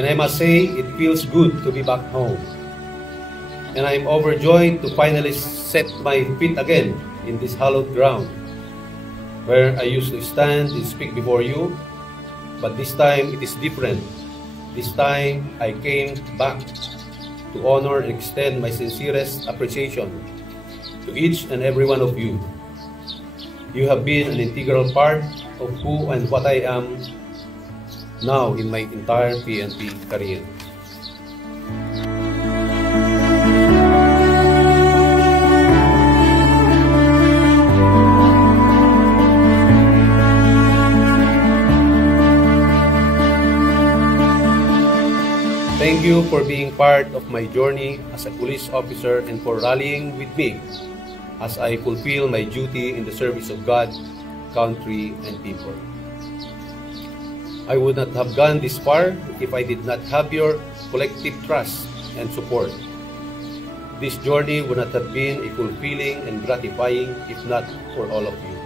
And I must say, it feels good to be back home. And I am overjoyed to finally set my feet again in this hallowed ground, where I used to stand and speak before you, but this time it is different. This time I came back to honor and extend my sincerest appreciation to each and every one of you. You have been an integral part of who and what I am now in my entire PNP career. Thank you for being part of my journey as a police officer and for rallying with me as I fulfill my duty in the service of God, country, and people. I would not have gone this far if I did not have your collective trust and support. This journey would not have been a fulfilling and gratifying if not for all of you.